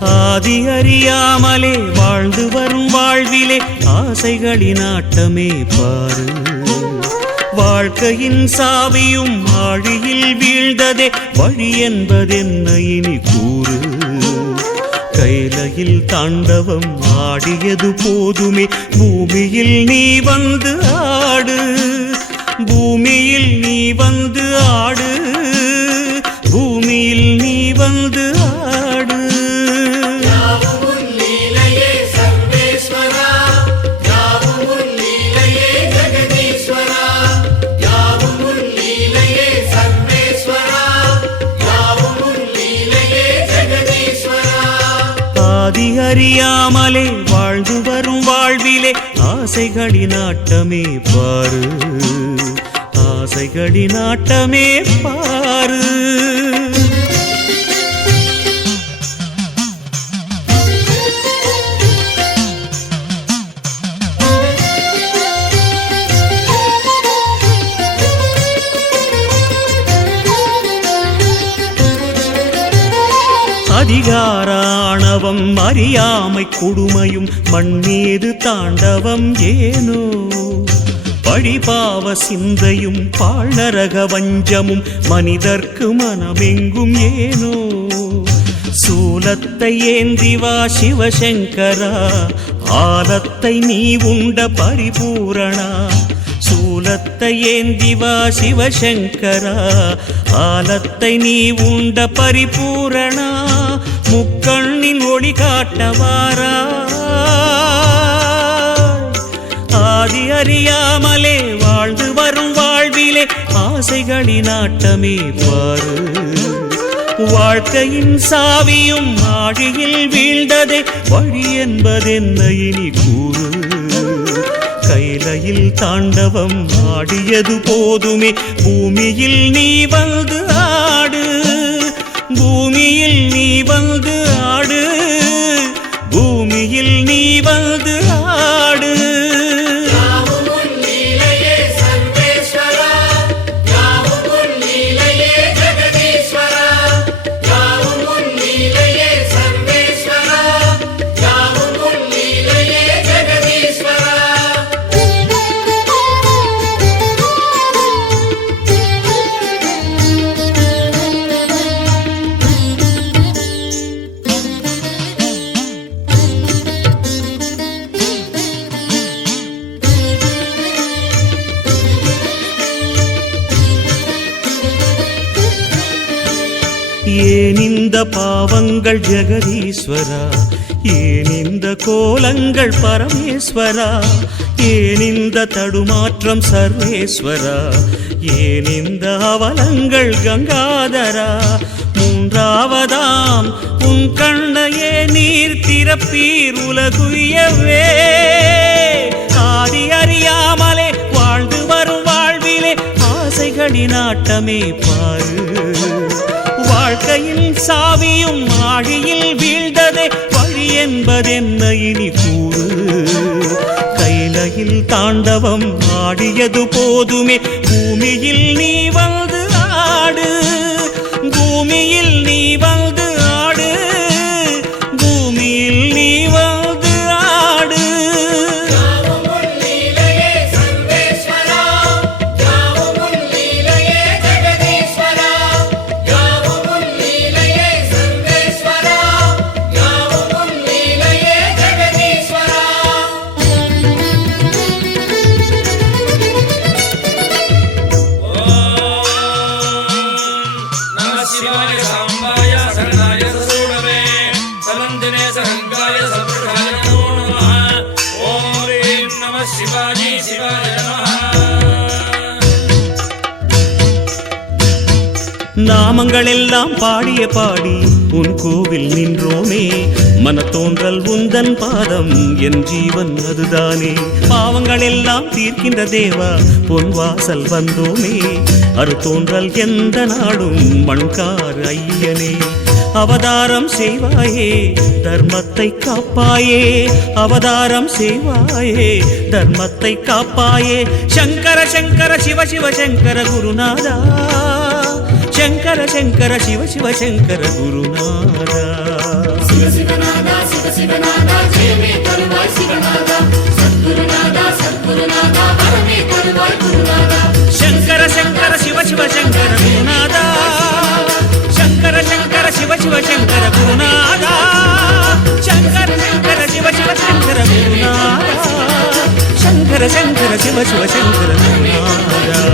ஆதி அறியாமலே வாழ்ந்து வரும் வாழ்விலே ஆசைகளின் ஆட்டமே பாரு. வாழ்க்கையின் சாவியும் ஆழியில் வீழ்ந்ததே வழி என்பதென்ன இனி கூறு. கைலையில் தாண்டவம் ஆடியது போதுமே பூமியில் நீ வந்து ஆடு. பூமியில் நீ வந்து ஆடு. பூமியில் நீ வந்து ஆடு. ஆதி அறியாமலே வாழ்ந்து வரும் வாழ்விலே ஆசைகளின் ஆட்டமே பாரு. ஆசைகளின் ஆட்டமே பாரு. அதிகாராணவம் அறியாமை கொடுமையும் மண்ணீது தாண்டவம் ஏனோ. பழிபாவ சிந்தையும் பாழரக வஞ்சமும் மனிதர்க்கு மனமெங்கும் ஏனோ. சூலத்தை ஏந்திவா சிவசங்கரா ஆலத்தை நீ உண்ட பரிபூரணா. சூலத்தை ஏந்திவா சிவசங்கரா ஆலத்தை நீ உண்ட பரிபூரணா. முக்கண்ணின் ஒளி காட்டவாரா. ஆதி அறியாமலே வாழ்ந்து வரும் வாழ்விலே ஆசைகளின் ஆட்டமே பாரு. வாழ்க்கையின் சாவியும் ஆழியில் வீழ்ந்ததே வழி என்பதென்ன இனி கூறு. கைலையில் தாண்டவம் ஆடியது போதுமே பூமியில் நீ வந்து ஆடு. பூமியில் நீ வந்து ஆடு. பூமியில் நீ வந்து ஆடு. ஏன் இந்த பாவங்கள் ஜெகதீஸ்வரா. ஏன் இந்த கோலங்கள் பரமேஸ்வரா. ஏன் இந்த தடுமாற்றம் சர்வேஸ்வரா. ஏன் இந்த அவலங்கள் கங்காதரா. மூன்றாவதாம் உன் கண்ணையே நீர் திறப்பீர் உலகுயவே. ஆதி அறியாமலே வாழ்ந்து வரும் வாழ்விலே ஆசைகளின் ஆட்டமே பாரு. வாழ்க்கையின் சாவியும் ஆழியில் வீழ்ந்ததே வழி என்பதென்ன இனி கூறு. கைலையில் தாண்டவம் ஆடியது போதுமே பூமியில் நீ வந்து ஆடு. பூமியில் நீ வந்து ஆடு. பூமியில் நீ வந்து ஆடு. शिवाय நாமங்கள் எல்லாம் பாடிய பாடி உன் கோவில் நின்றோமே, மன தோன்றல் உந்தன் பாதம் என் ஜீவன் அதுதானே. பாவங்கள் எல்லாம் தீர்க்கின்ற தேவா பொன் வாசல் வந்தோமே, அரு தோன்றல் எந்த நாடும் மண்கார் ஐயனே. அவதாரம் செய்வாயே தர்மத்தை காப்பாயே, அவதாரம் செய்வாயே தர்மத்தை காப்பாயே. சங்கர சங்கர சிவ சிவ சங்கர குருநாதா, சங்கர சங்கர சிவ சிவ சங்கர குருநாதா. சிவ சிவநாதா சிவ சிவநாதா ஜெயமே தருவாய் சிவநாதா, சத்குருநாதா சத்குருநாதா வரமே தருவாய் குருநாதா. சங்கர சங்கர சிவ சிவ சங்கர குருநாதா, சங்கர சங்கர சிவ சிவ சங்கர குருநாதா, சங்கர சங்கர சிவ சிவ சங்கர குருநாதா, சங்கர சங்கர சிவ சிவ சங்கர குருநாதா.